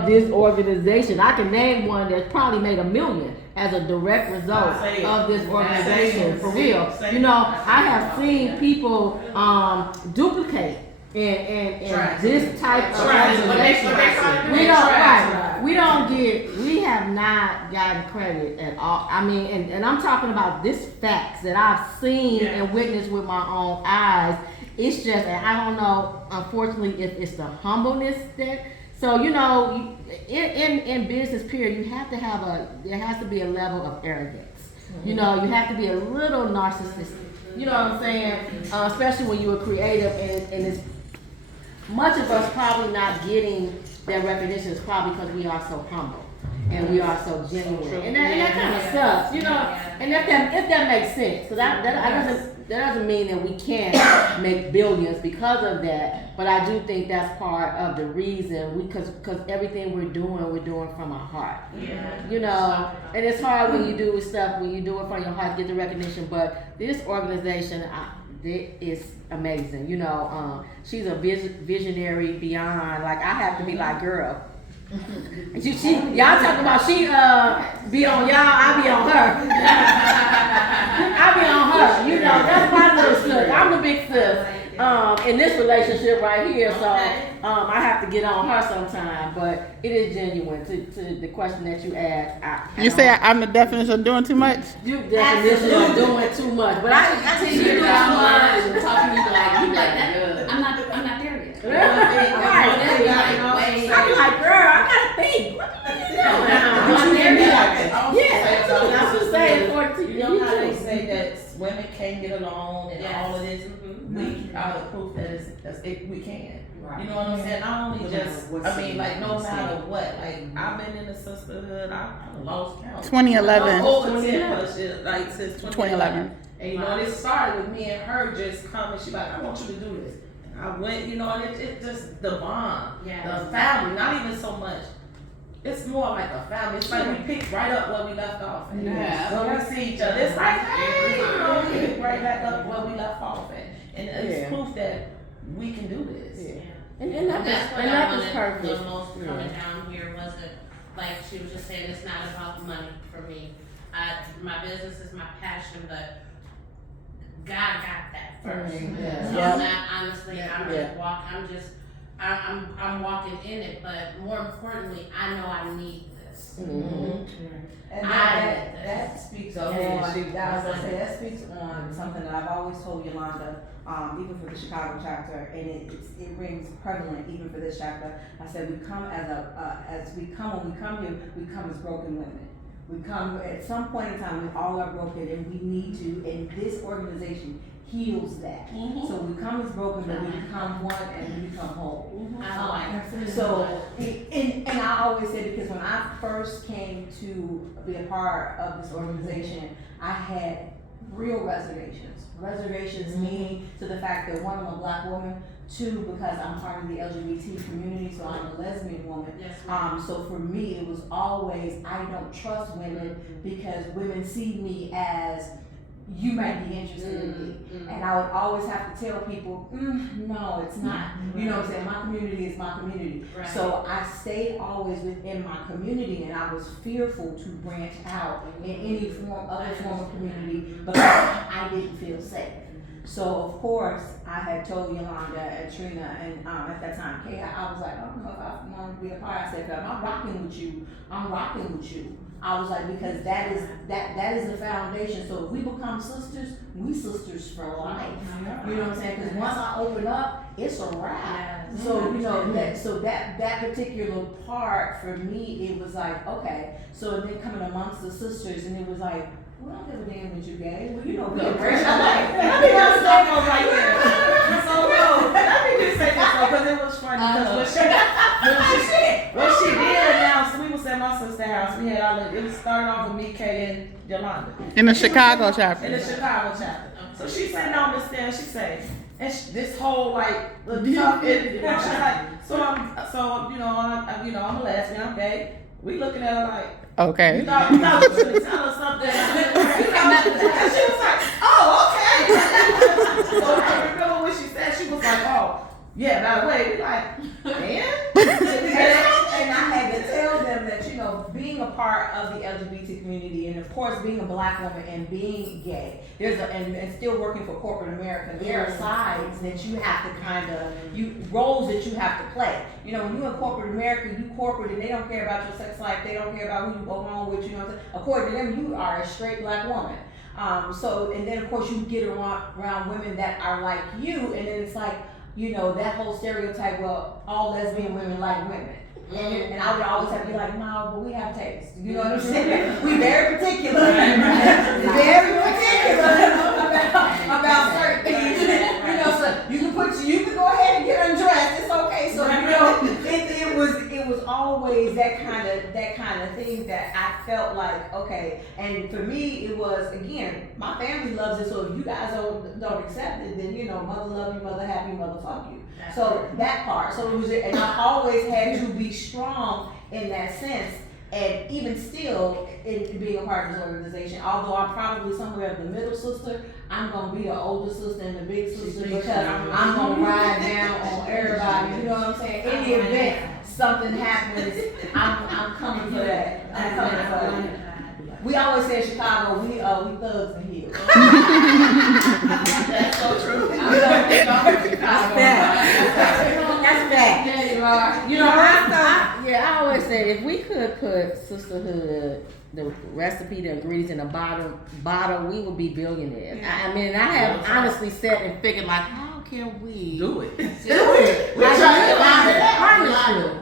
this organization. I can name one that's probably made $1 million as a direct result of this organization. For real, you know, I have seen people duplicate in this type of organization. We have not gotten credit at all. I mean, and I'm talking about this facts that I've seen and witnessed with my own eyes. It's just, and I don't know, unfortunately, if it's the humbleness that. So, you know, in business period, you have to there has to be a level of arrogance. You know, you have to be a little narcissistic. You know what I'm saying? Especially when you're creative, and it's much of us probably not getting that recognition is probably because we are so humble and we are so genuine, and that kind of sucks, you know. And if that makes sense, because that doesn't mean that we can't make billions because of that, but I do think that's part of the reason because everything we're doing from our heart. You know, and it's hard when you do it from your heart to get the recognition. But this organization, it is amazing. You know, she's a visionary beyond. Like, I have to be like, girl. Y'all talking about she be on y'all, I be on her. I be on her. You know, that's my little sis. I'm the big sis in this relationship right here. So I have to get on her sometime. But it is genuine to the question that you asked. You say I'm the definition of doing too much? You definition of doing too much. But I think you do too much. Talking to you like that. I'm not there yet. I be like, girl, I gotta think. That's what I'm saying. You know how they say that women can't get along and all of this? We are the proof that we can. You know what I'm saying? Not only just, I mean, like, no matter what. Like, I've been in the sisterhood. I lost count. 2011. Over 10 plus years, like since 2011. And you know, it started with me and her just coming. She like, I want you to do this. I went, you know, and it just the bond, the family. Not even so much. It's more like a family. It's like we pick right up where we left off. When we see each other, it's like, hey, you know, we pick right back up where we left off at. And it's proof that we can do this. And that's what I wanted the most coming down here was that, like she was just saying, it's not about money for me. My business is my passion, but God got that first. So I'm not, honestly, I'm walking in it, but more importantly, I know I need this. And that speaks on, that speaks on something that I've always told Yolanda, even for the Chicago chapter, and it rings prevalent even for this chapter. I said we come when we come here, we come as broken women. We come at some point in time, we all are broken, and we need to, and this organization heals that. So we come as broken, but we become one and we become whole. So, and I always say, because when I first came to be a part of this organization, I had real reservations. Reservations meaning to the fact that one, I'm a black woman, two, because I'm part of the LGBT community, so I'm a lesbian woman. So for me, it was always, I don't trust women because women see me as, you might be interested in me. And I would always have to tell people, no, it's not. You know what I'm saying? My community is my community. So I stayed always within my community, and I was fearful to branch out in any other form of community because I didn't feel safe. So of course, I had told Yolanda and Trina, and at that time, Kay, I was like, I don't know if I want to be a part. I said, I'm rocking with you. I'm rocking with you. I was like, because that is the foundation. So if we become sisters, we sisters for life. You know what I'm saying? Because once I open up, it's a wrap. So you know that particular part for me, it was like, okay. So then coming amongst the sisters, and it was like, well, I don't give a damn what you gay. Well, you know, we a Christian. Let me just say this right there. So no, let me just say this because it was funny. Because what she did announce, we was at my sister's house. We had it started off with me, Kay, and Yolanda. In the Chicago chapter. In the Chicago chapter. So she's sitting on the stand. She say, and this whole like the tough. She's like, so you know, I'm a lesbian. I'm gay. We looking at her like. Okay. You thought you was going to tell us something. And she was like, oh, okay. So I remember when she said, she was like, oh, Yeah, by the way, we like, man. And I had to tell them that, you know, being a part of the LGBT community, and of course being a black woman and being gay, and still working for corporate America, there are sides that you have to roles that you have to play. You know, when you're in corporate America, you corporate and they don't care about your sex life, they don't care about who you go home with, you know what I'm saying? According to them, you are a straight black woman. And then of course you get around women that are like you, and then it's like, you know, that whole stereotype, well, all lesbian women like women. And I would always have to be like, no, but we have taste. You know what I'm saying? We very particular. Very particular about certain things. You know, so you can go ahead and get undressed. It's okay. So you know, it was always that kind of thing that I felt like, okay. And for me, it was, again, my family loves it. So if you guys don't accept it, then, you know, mother love you, mother happy, mother fuck you. So that part, so it was, and I always had to be strong in that sense, and even still in being a part of this organization, although I'm probably somewhere of the middle sister, I'm gonna be the older sister and the big sister because I'm gonna ride down on everybody, you know what I'm saying? In the event something happens, I'm coming for that. I'm coming for that. We always say in Chicago, we thugs in here. That's so true. That's fact. Yeah, you are. You know, I always say if we could put sisterhood, the recipe, the ingredients in a bottle, we would be billionaires. Yeah. I mean, I have honestly sat and figured like, how can we Do it. do it? Like, I promise you.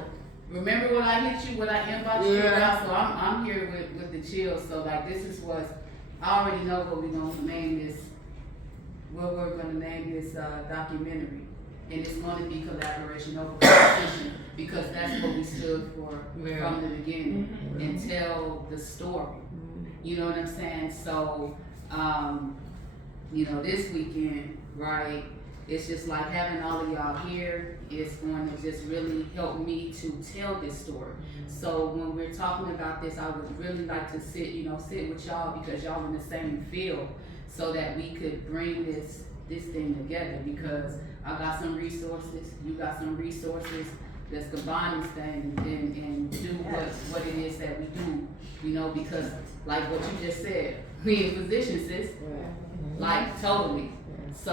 Remember when I hit you, when I inboxed you about, so I'm here with the chill, so like this is what, I already know what we're gonna name this, documentary. And it's gonna be collaboration over competition, because that's what we stood for from the beginning, and tell the story. You know what I'm saying? So, you know, this weekend, right, it's just like having all of y'all here is going to just really help me to tell this story. So when we're talking about this, I would really like to sit with y'all, because y'all in the same field, so that we could bring this thing together, because I got some resources, you got some resources. Let's combine this thing and do what it is that we do, you know, because like what you just said, we in position, sis, like totally. So